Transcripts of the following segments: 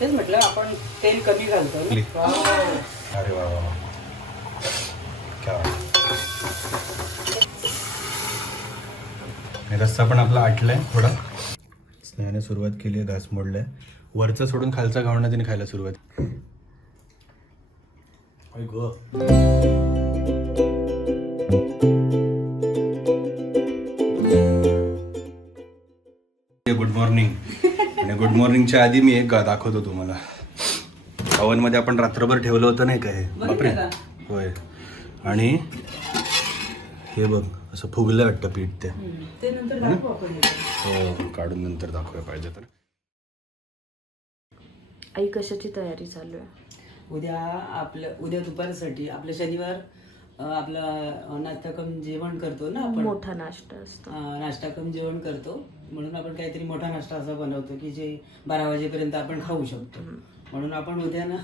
तेच म्हटलं आपण तेल कमी घालतो ना. अरे वा वा, क्या रस्सा पण आपला आटलाय थोडा. स्नेहाने सुरुवात केली आहे, घास मोडलाय. वरचा सोडून खालचा घावणं तिने खायला सुरुवात. Good morning. आणि गुड मॉर्निंगच्या आधी मी एक दाखवतो तुम्हाला. ओव्हन मध्ये आपण रात्रभर ठेवलं होतं नाही का हे. बापरे. होय. आणि हे बघ असं फुगलं वाटतं पीठ ते नंतर दाखवू आपण. हो, काढून नंतर दाखवूया पाहिजे तर. आई कशाची तयारी चालू आहे? उद्या दुपारसाठी आपलं शनिवार आपलं नाश्ता कम जेवण करतो ना आपण. मोठा नाश्ता असतो. नाश्ता कम जेवण करतो म्हणून आपण काहीतरी मोठा नाश्ता असा बनवतो की जे 12 वाजेपर्यंत आपण खाऊ शकतो. म्हणून आपण उद्या ना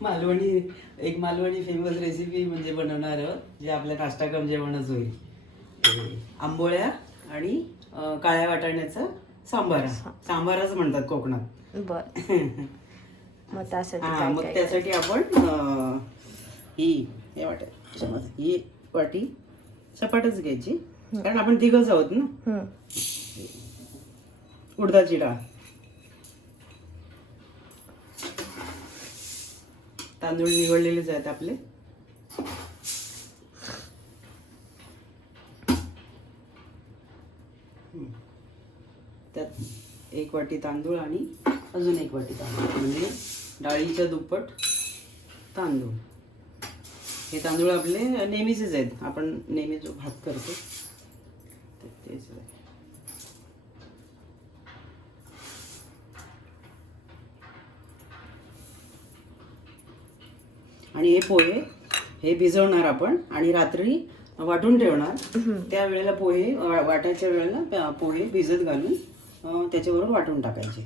मालवणी फेमस रेसिपी म्हणजे बनवणार आहोत, जे आपल्या नाश्ता कम जेवणच होईल. आंबोळ्या आणि काळ्या वाटाण्याचा सांबारच म्हणतात कोकणात. बर. मग त्यासाठी आपण ही वाटी सपाटच घ्यायची, कारण आपण तिघच आहोत ना. उडदाची डाळ, तांदूळ निवडलेलेच आहेत आपले. त्यात 1 वाटी तांदूळ आणि अजून 1 वाटी तांदूळ, म्हणजे डाळीच्या दुप्पट तांदूळ. हे तांदूळ आपले नेहमीचेच आहेत, आपण नेहमी जो भात करतो तेच आहे. आणि हे पोहे हे भिजवणार आपण आणि रात्री वाटून ठेवणार. त्या वेळेला पोहे वाटायच्या वेळेला पोहे भिजत घालून त्याच्याबरोबर वाटून टाकायचे.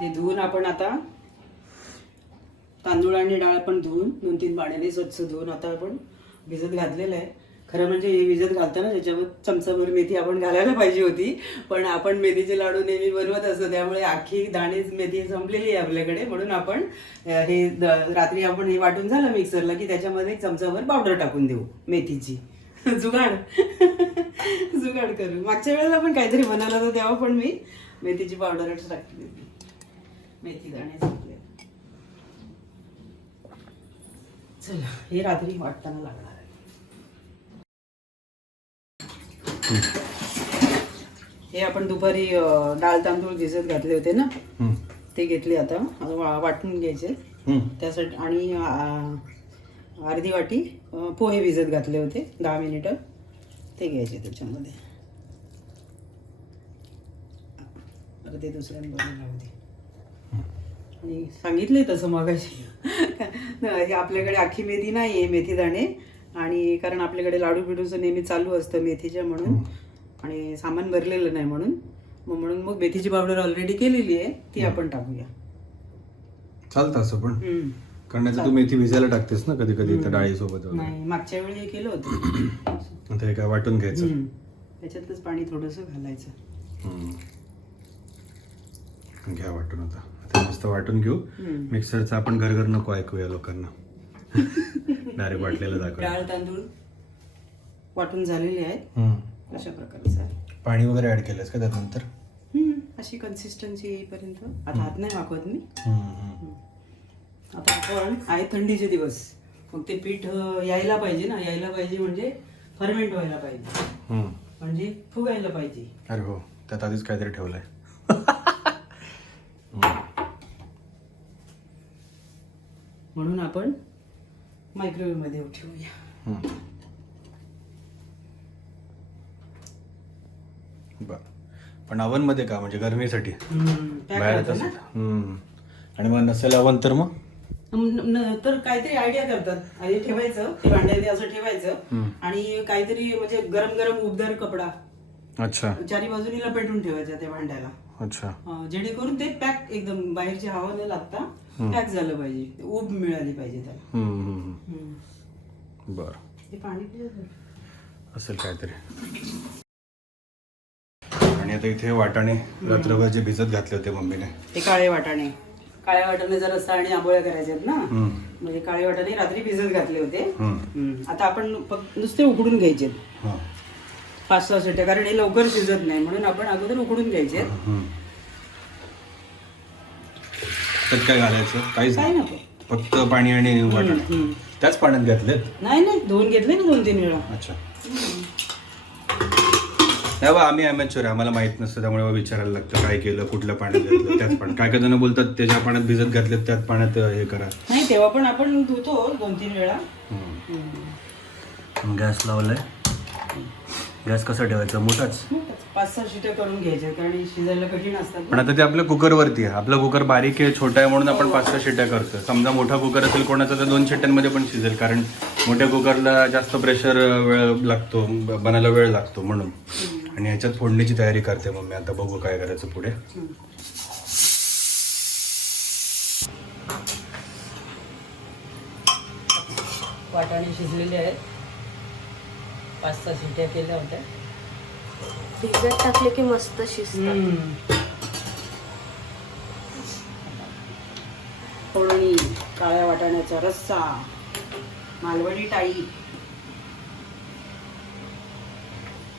ते धुवून आपण आता तांदूळ आणि डाळ पण धुवून 2-3 पाण्याने स्वच्छ धुवून आता आपण भिजत घातलेलं आहे. खरं म्हणजे हे भिजत घालताना त्याच्यावर चमचाभर मेथी आपण घालायला पाहिजे होती, पण आपण मेथीचे लाडू नेहमी बनवत असतो त्यामुळे अख्खी दाणेच मेथी संपलेली आहे आपल्याकडे. म्हणून आपण हे रात्री आपण हे वाटून झालं मिक्सरला की त्याच्यामध्ये चमचाभर पावडर टाकून देऊ मेथीची. जुगाड करू. मागच्या वेळेला आपण काहीतरी बनवलं होतं तेव्हा पण मी मेथीची पावडरच टाकली होती. मेथी दाणे संपले. चला, हे रात्री वाटताना लागणार आहे. हे आपण दुपारी डाळ तांदूळ भिजत घातले होते ना, ते घेतले आता वाटून घ्यायचे त्यासाठी. आणि अर्धी वाटी पोहे भिजत घातले होते 10 मिनिटं, ते घ्यायचे त्याच्यामध्ये. अर्धे दुसऱ्यांबरोबर लावू दे. आणि सांगितले तसं मगाशी आपल्याकडे अख्खी मेथी नाही आहे, मेथी दाणे. आणि कारण आपल्याकडे लाडू बिडूचं नेहमी चालू असतं मेथीच्या, म्हणून आणि सामान भरलेलं नाही म्हणून मग मेथीची पावडर ऑलरेडी केलेली आहे, ती आपण टाकूया. चालतं असं पण, कारण तू मेथी भिजायला टाकतेस ना कधी कधी त्या डाळीसोबत. नाही, मागच्या वेळी हे केलं होतं. ते काय वाटून घ्यायचं, त्याच्यातच पाणी थोडंसं घालायचं. घ्या वाटून. आता मस्त वाटून घेऊ. मिक्सरचं आपण घर नको ऐकूया लोकांना. डायरेक्ट वाटलेलं दाखव. डाळ तांदूळ वाटून झालेले आहेत अशा प्रकारचं. पाणी वगैरे ऍड केलंस का त्यानंतर? अशी कन्सिस्टन्सी येईपर्यंत. आता हात नाही वाकवत मी. आता आपण आहे थंडीचे दिवस, मग ते पीठ यायला पाहिजे ना. यायला पाहिजे म्हणजे फर्मेंट व्हायला पाहिजे, म्हणजे फुगायला पाहिजे. अरे हो, त्यात आधीच काहीतरी ठेवलंय. म्हणून आपण मायक्रोवेव्ह मध्ये ठेवूया. पण ओव्हन मध्ये का, म्हणजे गरमीसाठी बाहेर. आणि मग नसेल ओव्हन तर मग तर काहीतरी आयडिया करतात. आधी ठेवायचं ते भांड्यामध्ये असं ठेवायचं आणि काहीतरी म्हणजे गरम गरम उबदार कपडा अच्छा चारी बाजूनी लपेटून ठेवायचा त्या भांड्याला. अच्छा. जेणेकरून ते पॅक एकदम बाहेरची हवा न लागता पॅक झालं पाहिजे, ऊब मिळाली पाहिजे त्याला. बर, हे पाणी असेल काहीतरी. आणि आता इथे वाटाणे रात्रभर जे भिजत घातले होते मम्मीने. ते काळे वाटाणे, काळ्या वाटाणे जर रस्सा आणि आंबोळ्या करायच्या आहेत ना, हम्म. म्हणजे काळे वाटाणे रात्री भिजत घातले होते. हम्म. आता आपण फक्त नुसते उकडून घ्यायचे हा. 5-6 शिट्ट्या, कारण हे लवकर शिजत नाही म्हणून आपण अगोदर उकडून घ्यायचे. हम्म. त्यात काय घालायचं? काहीच काय नाही, नको. फक्त पाणी आणि वाटाणे. त्याच पाण्यात घातलेत? नाही नाही, धुवून घेतले ना 2-3 वेळा. अच्छा. नाही बा, आम्ही अमॅच्युअर आहे, आम्हाला माहित नसतं, त्यामुळे बा विचारायला लागतं काय केलं, कुठल्या पाण्यात घातलं. त्याच पाण्यात काय काय जण बोलतात त्याच्या पाण्यात भिजत घातलेत त्यात पाण्यात हे करा. नाही, तेव्हा पण आपण धुतो 2-3 वेळा. गॅस लावलाय. गॅस कसा ठेवायचा? मोठाच. 5-6 शिट्ट्या करून घ्यायच्या, कारण शिजायला कठीण असतात पण ना. आता ते आपल्या कुकरवरती आहे. आपला कुकर बारीक आहे, छोटा आहे, म्हणून आपण 5-6 शिट्ट्या करतो. समजा मोठा कुकर असेल कोणाचा तर 2 शिट्ट्यांमध्ये पण शिजेल, कारण मोठ्या कुकरला जास्त प्रेशर वेळ लागतो, बनायला वेळ लागतो म्हणून. आणि ह्याच्यात फोडणीची तयारी करते मम्मी. आता बघू काय करायचं पुढे. वाटाणे शिजलेले आहेत, 5-6 शिट्ट्या केल्या होत्या. भिजत टाकले की मस्त शिजतात. फोडणी, काळ्या वाटाण्याचा रस्सा, मालवणी टाई.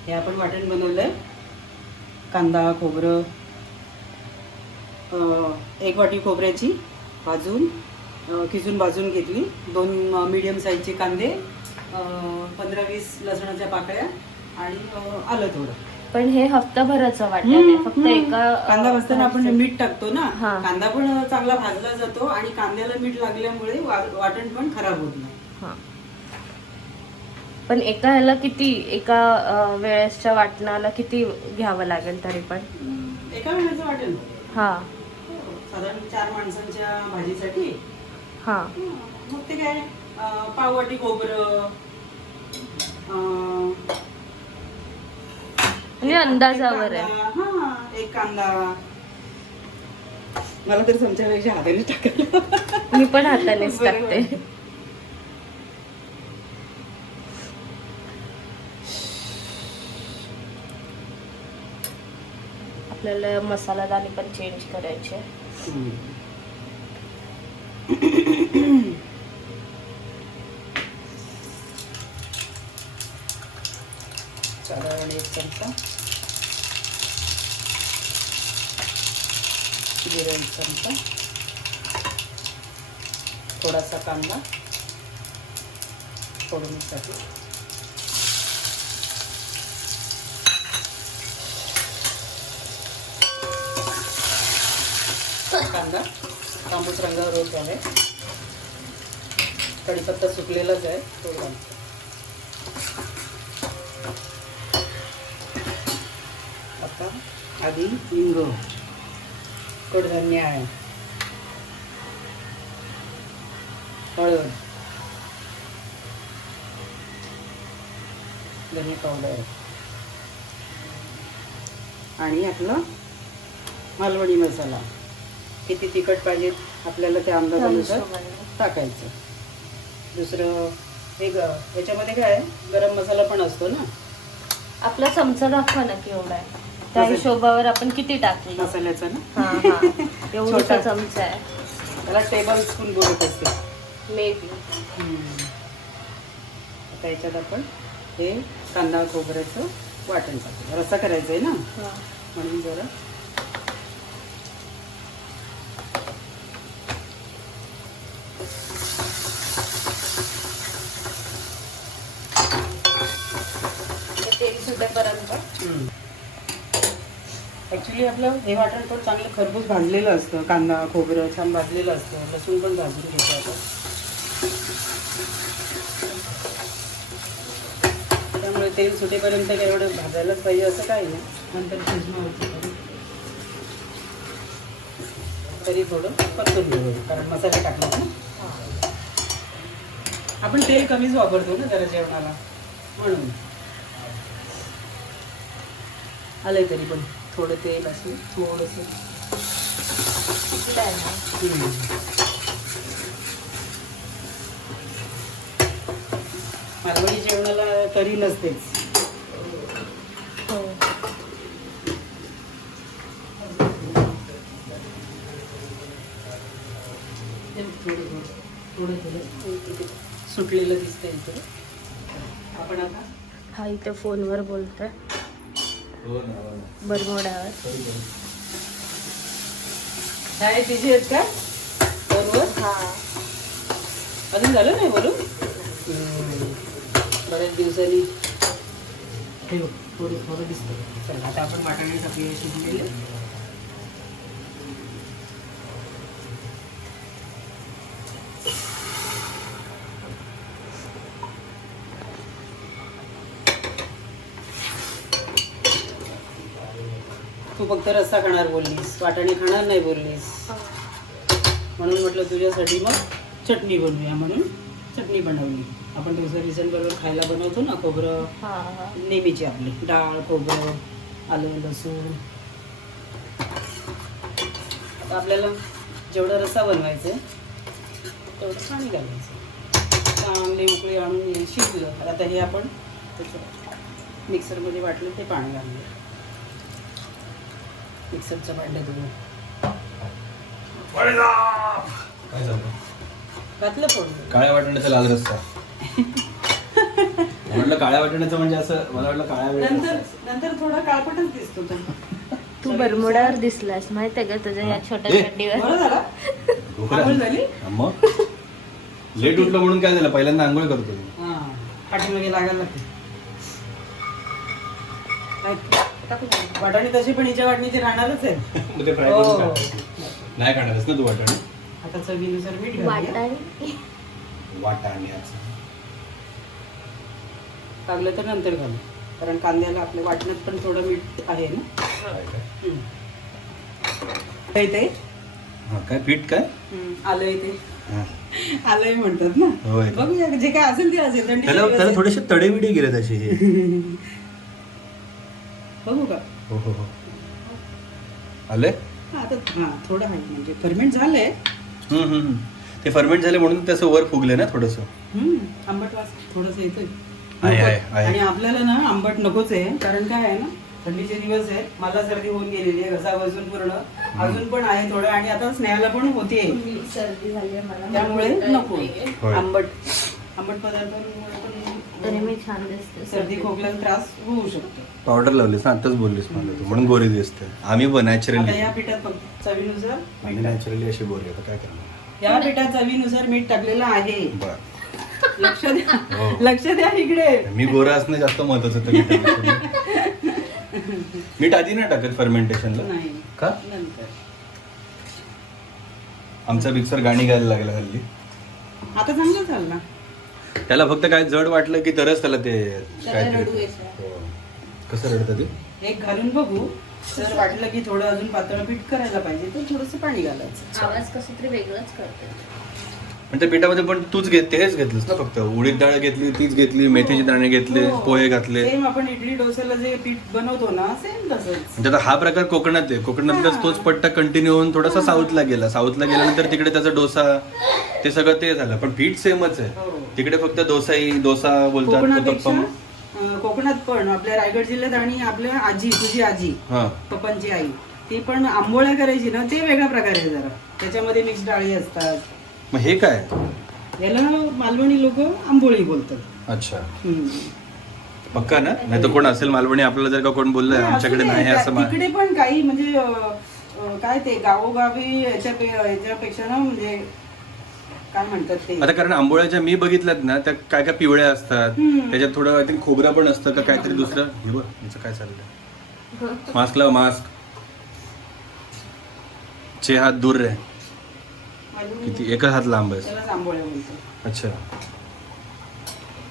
हे आपण वाटण बनवलंय. कांदा, खोबरं, 1 वाटी खोबऱ्याची खिसून भाजून घेतली. 2 मीडियम साईजचे कांदे, 15-20 लसणाच्या पाकळ्या आणि आलं थोडं. पण हे हफ्ताभराचं वाटण आहे, फक्त एका कांदा भाजताना आपण मीठ टाकतो ना, हा. कांदा पण चांगला भाजला जातो आणि कांद्याला मीठ लागल्यामुळे वाटण पण खराब होत नाही. हा. पण एका ह्याला किती, एका वेळेसच्या वाटणाला किती घ्यावं लागेल तरी पण? एका वेळेचं वाटण हा साधारण 4 माणसांच्या भाजीसाठी. हा. मग ते काय, पाववाटी खोबरं, म्हणजे अंदाजावर आहे. हा, 1 कांदा. मला तर चमच्यापेक्षा हाताने टाकायला. मी पण हातानेच टाकते. आपल्याला मसालादाणी पण चेंज करायचे. साधारण 1 चमचा जिरे, 1 चमचा, थोडासा कांदा फोडणीसाठी, कांदा तांबूस रंगावर होत आहे. कढीपत्ता सुकलेलाच आहे, तो घालतो. आता आधी हिंग, कडधान्य आहे, हळद, धने पावडर आणि आपला मालवणी मसाला. किती तिखट पाहिजे आपल्याला त्या अंदाजानुसार टाकायचं. दुसरं याच्यामध्ये काय आहे, गरम मसाला पण असतो ना. आपला चमचा दाखवा ना केवढा आहे, त्या हिशोबावर आपण किती टाकले मसाल्याचा ना. हा हा. एवढा चमचा आहे, त्याला टेबल स्पून बोलत असते मे बी. आता याच्यात आपण हे कांदा खोबऱ्याचं वाटण टाकू. रस्सा करायचा आहे ना, म्हणून जरा तेल सुटेपर्यंत. ॲक्च्युली आपलं हे वाटण पण चांगलं खरपूस भाजलेलं असतं. कांदा खोबरं छान भाजलेलं असतं. लसूण पण भाजून घेतो आपण. त्यामुळे तेल सुटेपर्यंत काय एवढं भाजायलाच पाहिजे असं काही नाही. नंतर शिजणं होतं तरी थोडं परतून घेऊ, कारण मसाले टाकले ना आपण. तेल कमीच वापरतो ना जरा जेवणाला, म्हणून आलंय तरी पण थोडं तेल असं थोडंसं. मालवणी जेवणाला तरी नसतेच. थोडं सुटलेलं दिसतंय इथं. आपण आता हा इथे फोनवर बोलतोय बरमोड्यावर. काय तिची आहेत का बरोबर? हा अजून झालं नाही बोलू बऱ्याच दिवसांनी हे बघ, थोडं दिसतं. चला आता आपण वाटाणे सगळे शिजलेले. तू फक्त रस्सा खाणार बोललीस, वाटाणे खाणार नाही बोललीस, म्हणून म्हटलं तुझ्यासाठी मग चटणी बनवूया, म्हणून चटणी बनवली. आपण दिवसा बरोबर खायला बनवतो ना, खोबरं नेहमीची आपली डाळ, खोबरं, आलं, लसूण. आपल्याला जेवढा रस्सा बनवायचा तेवढं पाणी घालायचं. चांगली उकळी आणून हे शिजलं. आता हे आपण त्याचं मिक्सरमध्ये वाटलं ते पाणी घालूया. मिक्सरचं भांडं धुवून काय झालं? घातलं फोडून. काळ्या वाटण्याचा लाल रस्सा. म्हटलं काळ्या वाटण्याचं म्हणजे असं मला वाटलं काळ्या नंतर थोडा काळपटच दिसतो तो. तू बरमोड्यावर दिसलास माहितीये का तुझ्या या छोट्या ए! चड्डीवर. बरं झाला आंघोळ झाली. मग लेट उठलो म्हणून काय झालं, पहिल्यांदा आंघोळ करतो मी. हा पाठीमागे लागायला लागते. वाटाणे तशी पण हिच्या वाटणीची राहणारच आहे. मग ते फ्राय हो. करून खा. नाही खाणारच ना तू वाटाणे. आता चवीनुसार मीठ घालूया. वाटाणे वाटाण्याचं लागलं तर नंतर घालू, कारण कांद्याला आपल्या वाटण्यात पण थोडं मीठ आहे ना. काय काय? काय ते हा काय पीठ काय? आलंय ते हा. आलंय म्हणतात ना. होय. बघूया जे काय असेल ते असेल. थंडीचे त्याला दिवस त्याला आहेत. थोडेसे तडेबिडे गेले तसे हे. बघू का? हो हो हो आले. हा, आता हा थोडं आहे म्हणजे फर्मेंट झालंय. ते फर्मेंट झाले म्हणून त्याचं वर फुगले ना थोडस. आंबट वास थोडंसं येतोय. आहे. आणि आपल्याला ना आंबट नकोच आहे, कारण काय आहे ना, थंडीचे दिवस आहेत. मला सर्दी होऊन गेलेली आहे, घसा बसून पूर्ण अजून पण आहे थोडं, आणि आता स्नेहाला पण होतीये, सर्दी झाली आहे मला. त्यामुळे नको होय. आंबट पदार्थांमुळे पण तरी मी छान दिसते. सर्दी खोकल्याचा त्रास होऊ शकतो. पावडर लावलीस ना, आताच बोललीस मला तू, म्हणून गोरी दिसते. आम्ही पण आता नॅचरली या पिठात फक्त चवीनुसार आम्ही मीठ टाक. नॅचरली अशी गोरी. आता काय करणार. या पिठात चवीनुसार मीठ टाकलेलं आहे. बर लक्ष द्या, हो. लक्ष द्या इकडे. मी गोरा असणं जास्त महत्वाचं होतं मीठापेक्षा. मीठ आधी नाही टाकत फर्मेंटेशनला नाही का? नंतर. आमचा मिक्सर गाणी गायला लागला हल्ली. आता चांगलं चालला. त्याला फक्त काय जड वाटलं की तरच त्याला ते त्याला काय रडू येतं. कसं रडतं ते. एक घालून बघू, जर वाटलं की थोडं अजून पातळ पीठ करायला पाहिजे तर थोडंसं पाणी घालायचं. आवाज कसं तरी वेगळंच करते. पण त्या पिठामध्ये पण तूच तेच घेतलंस ना, फक्त उडीद डाळ घेतली, तीच घेतली, मेथीचे दाणे घेतले, हो. पोहे घातले. सेम आपण इडली डोस्याला जे पीठ बनवतो ना, सेम तसंच. म्हणजे आता हा प्रकार कोकणात आहे. कोकणातलाच तोच पट्टा कंटिन्यू होऊन थोडासा साऊथला गेला. साऊथला गेल्यानंतर तिकडे त्याचा डोसा ते सगळं ते झालं, पण पीठ सेमच आहे. हो. तिकडे फक्त डोसा बोलतात, कोकणापेक्षा उत्तप्पम. कोकणात पण आपल्या रायगड जिल्ह्यात, आणि आपल्या आजी, तुझी आजी, हा पप्पांची आई, ती पण आंबोळ्या करायची ना, ते वेगळ्या प्रकारे आहे जरा. त्याच्यामध्ये मिक्स डाळी असतात. मग हे काय? याला मालवणी लोक आंबोळी बोलतात. अच्छा पक्का ना? नाही तर कोण असेल मालवणी, आपल्याला जर का कोण बोललं आमच्याकडे नाही आहे असं तिकडे पण काही म्हणजे काय ते गावोगावी याच्यापेक्षा ना, म्हणजे काय म्हणतात ते. आता कारण आंबोळ्याच्या मी बघितल्यात ना, त्या काय काय पिवळ्या असतात, त्याच्यात थोडं आय थिंक खोबरं पण असतं का काहीतरी दुसरं. हे बघ याचं काय चाललंय. मास्क लाव, मास्क. चे हात दूर रे. किती एकच हात लांब आहे. त्यालाच आंबोळ्या बोलतात. अच्छा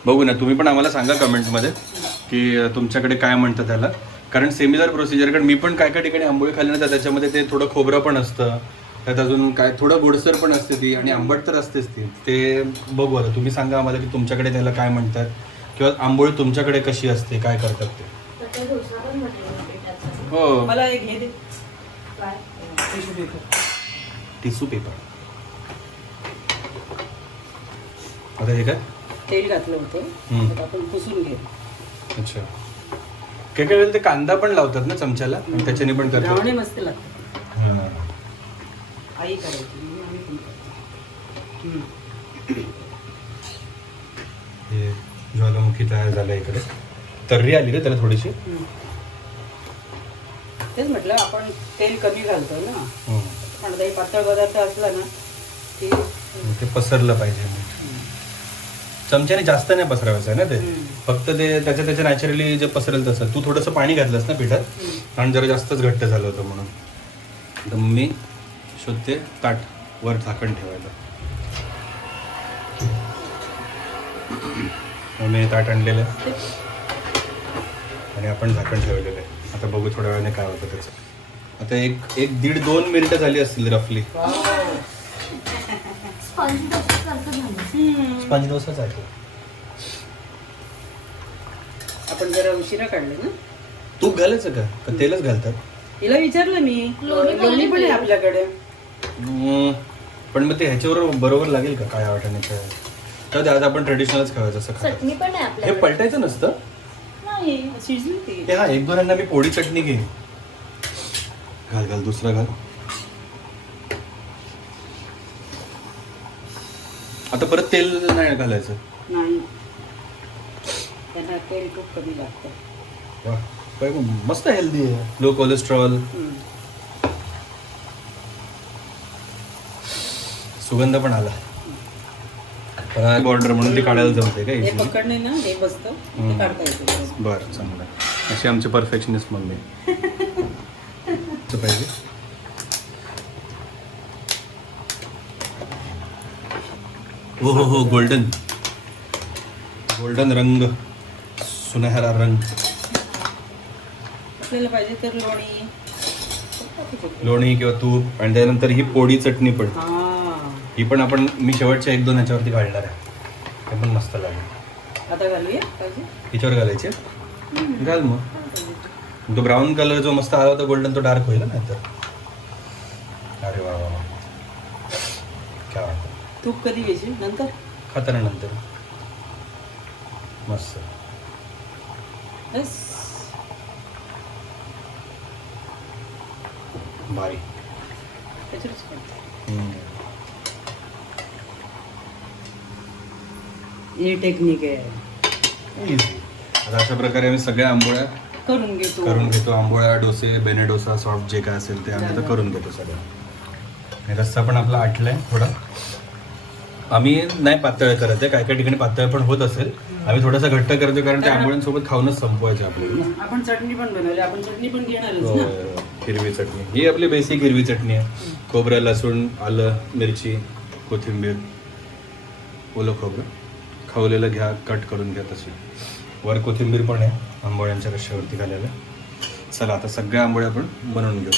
बघू ना, तुम्ही पण आम्हाला सांगा कमेंटमध्ये की तुमच्याकडे काय म्हणतं त्याला. कारण सिमिलर प्रोसिजर, कारण मी पण काय काय ठिकाणी आंबोळी खाल्ली ना, त्याच्यामध्ये ते थोडं खोबरं पण असतं, त्यात अजून काय थोडं गोडसर पण असते ती, आणि आंबट तर असतेच ती. ते बघू आता, तुम्ही सांगा आम्हाला की तुमच्याकडे त्याला काय म्हणतात, किंवा आंबोळी तुमच्याकडे कशी असते, काय करतात ते. हो मला एक हे दे. Tissue paper. Tissue paper. आता हे काय तेल घातलं होतं, आता आपण पुसून घे. अच्छा काय काय वेळेला ते कांदा पण लावतात ना चमच्याला, आणि त्याच्याने पण करतात. घावणे मस्त लागतात. हां. आई करायची, आम्ही पण करतो. हम्म. हे ज्वालामुखी तयार झालं इकडे. तर्री आली रे त्याला थोडीशी. हम्म. तेच म्हटलं आपण तेल कमी घालतो ना, पण आता हे पातळ पदार्थ असला ना की ते पसरलं पाहिजे. चमच्याने जास्त नाही पसरवायचं आहे ना ते, फक्त ते त्याच्या नॅचरली जे पसरेल तसं. तू थोडंसं पाणी घातलंस ना पिठात आणि जरा जास्तच घट्ट झालं होतं म्हणून. तर मी शोधते ताट वर झाकण ठेवायला. मी ताट आणलेलं आहे आणि आपण झाकण ठेवलेलं आहे. आता बघू थोड्या वेळाने काय होतं त्याचं. आता एक 1-2 मिनिटं झाली असतील रफली. स्पंज डोसाच आहे. आपण जरा उशिरा काढलं ना. तूप घालायचं का तेलच घालतात? हिला विचारलं मी, लोणी पण आहे आपल्याकडे. पण मग ते ह्याच्यावर बरोबर लागेल का काय वाटण्याचं? तर आज आपण ट्रेडिशनलच खावायचं असं. चटणी पण आहे हे आपल्याकडे. पलटायचं नसतं. नाही शिजली ती. ते हा 1-2 मी पोळी चटणी घे. घाल दुसरा घाल. आता परत तेल नाही घालायचं. नाही, त्यांना तेल खूप कमी लागतं. वाह, काय मस्त हेल्दी आहे. Low cholesterol. सुगंध पण आला. बॉर्डर म्हणून ते काढायला जमते का? हे पकडणे ना हे बसतं, ते काढता येतं. बरं, चांगलं. अशी आमची परफेक्शनिस्ट मम्मी पाहिजे. हो गोल्डन रंग, सुनहरा रंग. आपल्याला पाहिजे तर लोणी किंवा तूप. आणि त्यानंतर ही पोळी चटणी पण. ही पण मी शेवटच्या 1-2 ह्याच्यावरती घालणार आहे. हे पण मस्त लागेल. आता घालूया पाहिजे हिच्यावर घालायचे. घाल मग. तो ब्राऊन कलर जो मस्त आला होता गोल्डन, तो डार्क होईल ना तर. अरे वा वा, काय वाटतं. तूप कधी घ्यायची? नंतर खाताना नंतर. मस्त. बस भारी. त्याच्यावरच पडतं. ही टेक्निक आहे. आता अशा प्रकारे आम्ही सगळ्या आंबोळ्या करून घेतो. आंबोळ्या, डोसे, बेने डोसा, सॉफ्ट जे काय असेल ते आम्ही आता करून घेतो सगळं. आणि रस्सा पण आपला आटलाय थोडा. आम्ही नाही पातळ करत आहे, काही ठिकाणी पातळ पण होत असेल. आम्ही थोडासा घट्ट करतो कारण त्या आंबोळ्यांसोबत खाऊनच संपवायचे आपल्याला. आपण चटणी पण बनवली, आपण चटणी पण घेणारच ना. हिरवी चटणी ही आपली बेसिक हिरवी चटणी आहे. खोबरं, लसूण, आलं, मिरची, कोथिंबीर, ओलं खोबरं खवलेलं घ्या, कट करून घ्या. तशी वर कोथिंबीर पण आहे आंबोळ्यांच्या रश्श्यावरती घालायला. चला आता सगळ्या आंबोळ्या आपण बनवून घेऊ.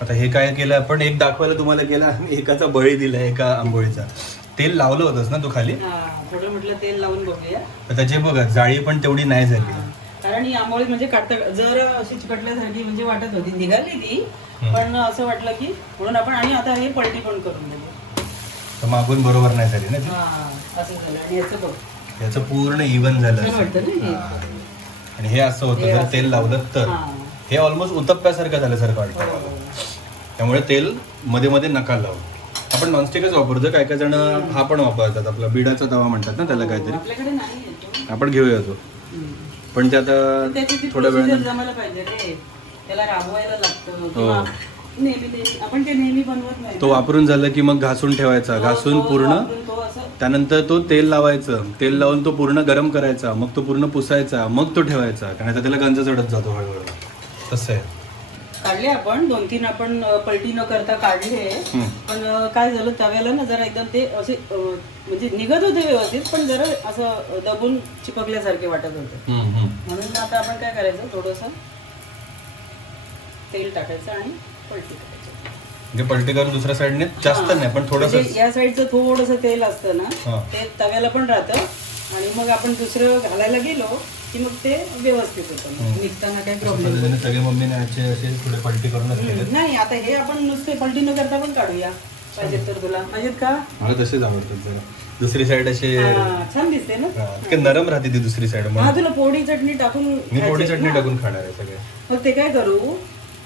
आता हे काय केलं आपण, एक दाखवायला तुम्हाला केलं, आम्ही एकाचा बळी दिला एका आंबोळीचा. तेल लावलं होतंस ना तू खाली? थोडं म्हटलं तेल लावून बघूया. तर त्याचे बघा जाळी पण तेवढी नाही झाली. कारण ही आंबोळी म्हणजे काढता जर अशी चिकटल्यासारखी म्हणजे वाटत होती, निघाली ती, पण असं वाटलं की म्हणून आपण. आणि आता हे पलटी पण करून देऊ. तर मागून बरोबर नाही झाली ना ती. असं झालं. आणि याचं बघ, याचं पूर्ण इव्हन झालं छान वाटतं ना हे. आणि हे असं होतं जर तेल लावलं तर. हे ऑलमोस्ट उत्तप्प्यासारखं झाल्यासारखं वाटतं. त्यामुळे तेल मध्ये मध्ये नका लावू. आपण नॉनस्टिकच वापरतो, काय जण हा पण वापरतात, आपला बिडाचा तवा म्हणतात ना त्याला काहीतरी. आपल्याकडे नाही आपण घेऊया तो, पण ते आता थोड्या वेळ जमायला पाहिजे रे, त्याला राबवायला लागतं. आपण ते नेहमी बनवत नाही. तो वापरून झालं की मग घासून ठेवायचा, घासून पूर्ण. त्यानंतर तो तेल लावायचं, तेल लावून तो पूर्ण गरम करायचा, मग तो पूर्ण पुसायचा, मग तो ठेवायचा. कारण आता त्याला गंज चढत जातो हळूहळू. तसं आहे. काढले आपण 2-3 आपण पलटी न करता काढले. पण काय झालं तव्याला ना जरा एकदम ते असे म्हणजे निघत होते व्यवस्थित, पण जरा असं दबून चिपकल्यासारखे वाटत होते. म्हणून आता आपण काय करायचं, थोडंसं तेल टाकायचं आणि पलटी करायचं. म्हणजे पलटी करून दुसऱ्या साईडने जास्त नाही पण थोडंसं या साईडचं थोडंसं तेल असतं ना, ते तव्याला पण राहतं. आणि मग आपण दुसरं घालायला गेलो की मग ते व्यवस्थित होतं, निघताना काही प्रॉब्लेम. सगळे मम्मीने असे थोडे पलटी करूनच केले. नाही आता हे आपण नुसते पलटी न करता पण काढूया पाहिजेत तर. तुला पाहिजेत का? मला तसेच आवडतात जरा. दुसरी साईड असे छान दिसते ना, नरम राहते ती दुसरी साईड. हा तुला पोळी चटणी टाकून, मी पोळी चटणी टाकून खाणार आहे सगळे. मग ते काय करू,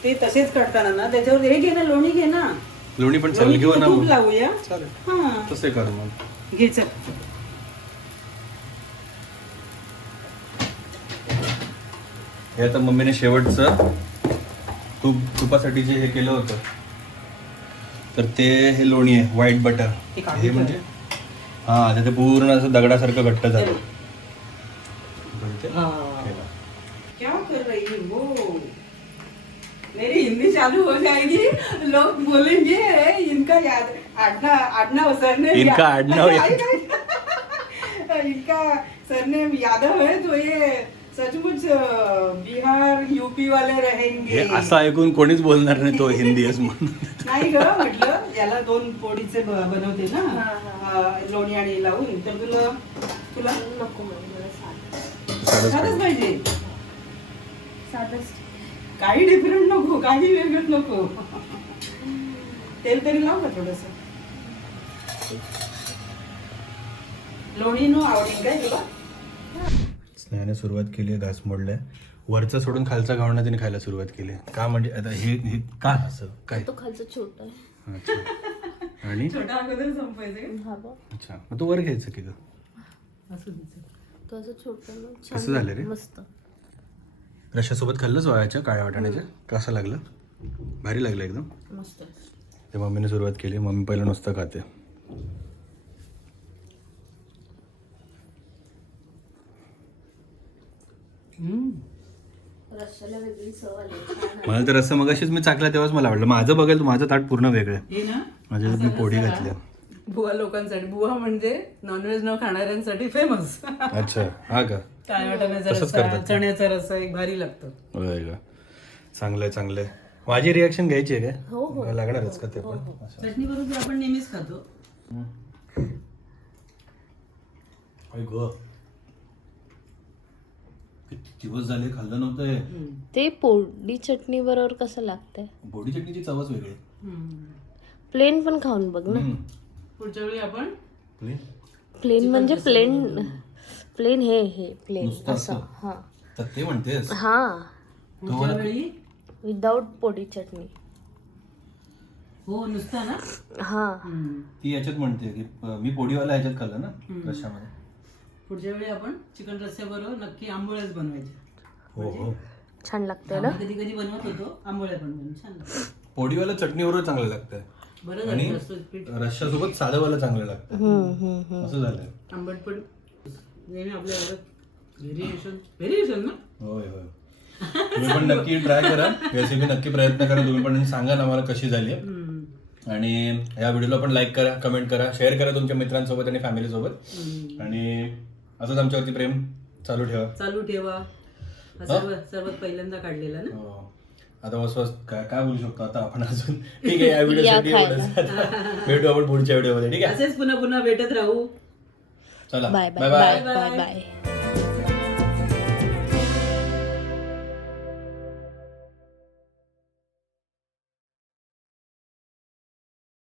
ते तसेच काढताना ना त्याच्यावर हे घे ना, लोणी घे ना. लोणी पण चालेल, घेऊ ना तूप मग. लावूया. चालेल, हा तसे कर मग. घे चल. हे आता मम्मीने शेवटचं तुपासाठी जे हे केलं होतं तर ते हे लोणी आहे, व्हाईट बटर. हे काढून हे म्हणजे हा, ते पूर्ण असं दगडासारखं घट्ट झालं. हाँ, क्या कर रही है वो? मेरी हिंदी चालू हो जाएगी, लोग बोलेंगे इनका याद आडनाव सरनेम इनका आडनाव इनका सरनेम यादव है तो ये सचमुच बिहार यूपी वाले हे रहेंगे. असं ऐकून कोणीच बोलणार नाही तो हिंदी आहेस म्हणून. नाही ग, म्हटलं याला 2 पोळीचे बनवते ना लोणी आणि लावून, तर तुला नको मला साधं. साधंच पाहिजे. साधंच. काही डिफरंट नको, काही वेगळं नको. तेल तरी लाव का थोडस. लोणी नो आवडेल काय तुला? स्नेहाने सुरुवात केली आहे घास मोडलाय. वरचं सोडून खालचा घावणं तिने खायला सुरुवात केली आहे. का म्हणजे आता हे का असं काय? तो खालचा छोटा आहे. अच्छा. आणि छोटा अगोदर संपायचं. हा बघ. अच्छा, मग तो वर घ्यायचं की ग? असू दे. तो असं छोटा ना, छान कसं झालं रे? मस्त. रश्श्यासोबत खाल्लंच वाळ्याच्या काळ्या वाटाण्याच्या? कसं लागलं? भारी लागलं एकदम. मस्त. ते मम्मीने सुरुवात केली. मम्मी पहिलं नुसतं खाते. रश्श्याला वेगळी चव आली. छान आहे. मला तर असं मगाशीच मी चाकला तेव्हाच मला आवडलं. माझं बघेल तू, माझं ताट पूर्ण वेगळं आहे. हे ना माझ्यात मी पोळी घातली. बुवा लोकांसाठी, बुवा म्हणजे नॉनव्हेज न खाणाऱ्यांसाठी फेमस. अच्छा, हा का? काळ्या वाटाण्याचा तसंच रस्सा, करतात. चण्याचा रस्सा एक भारी लागतो. होय का? चांगलंय चांगलंय. माझी रिॲक्शन घ्यायची आहे हो, हो. काय? लागणारच का ते पण? असं. चटणी बरोबर आपण नेहमीच खातो. आई गं. किती दिवस झाले खाल्लं नव्हतं हे. ते पोळी चटणी बरोबर कसं लागतंय? बोडी चटणीची चवच वेगळी आहे. प्लेन पण खाऊन बघ ना. पुढच्या वेळी आपण प्लेन? प्लेन म्हणजे प्लेन हे प्लेन नुसतं असं. असं? हा तर ते म्हणतेस हा पुढच्या वेळी विदाउट पोळी चटणी. हो नुसता ना. हा ती याच्यात म्हणते की मी पोळीवाला ह्याच्यात खाल्लं ना रश्श्यामध्ये. पुढच्या वेळी आपण चिकन रस्स्याबरोबर नक्की आंबोळ्याच बनवायचे. हो हो. छान लागतंय ना. कधी कधी बनवत होतो, आंबोळ्या पण बनवून छान लागतं. पोळीवाला चटणीबरोबर चांगलं लागतंय बरं आणि झालं जास्त पीठ रश्श्यासोबत साधंवाला चांगलं लागतं. असं झालंय. आंबट पण नेहमी आपल्या घरात व्हेरिएशन ना. होय होय. तुम्ही पण नक्की ट्राय करा, रेसिपी नक्की प्रयत्न करा तुम्ही पण आणि सांगा ना मला कशी झाली. आणि या व्हिडिओला पण लाईक करा, कमेंट करा, शेअर करा तुमच्या मित्रांसोबत आणि फॅमिली सोबत. आणि असंच आमच्यावरती प्रेम चालू ठेवा. हा सर्वात पहिल्यांदा काढलेला ना. हो. आता मस्त काय बोलू शकतो आता आपण अजून. ठीक आहे, या व्हिडिओसाठी एवढंच. भेटू आपण पुढच्या व्हिडिओमध्ये. ठीक आहे, असेच पुन्हा पुन्हा भेटत राहू. चला bye bye bye bye. Bye bye.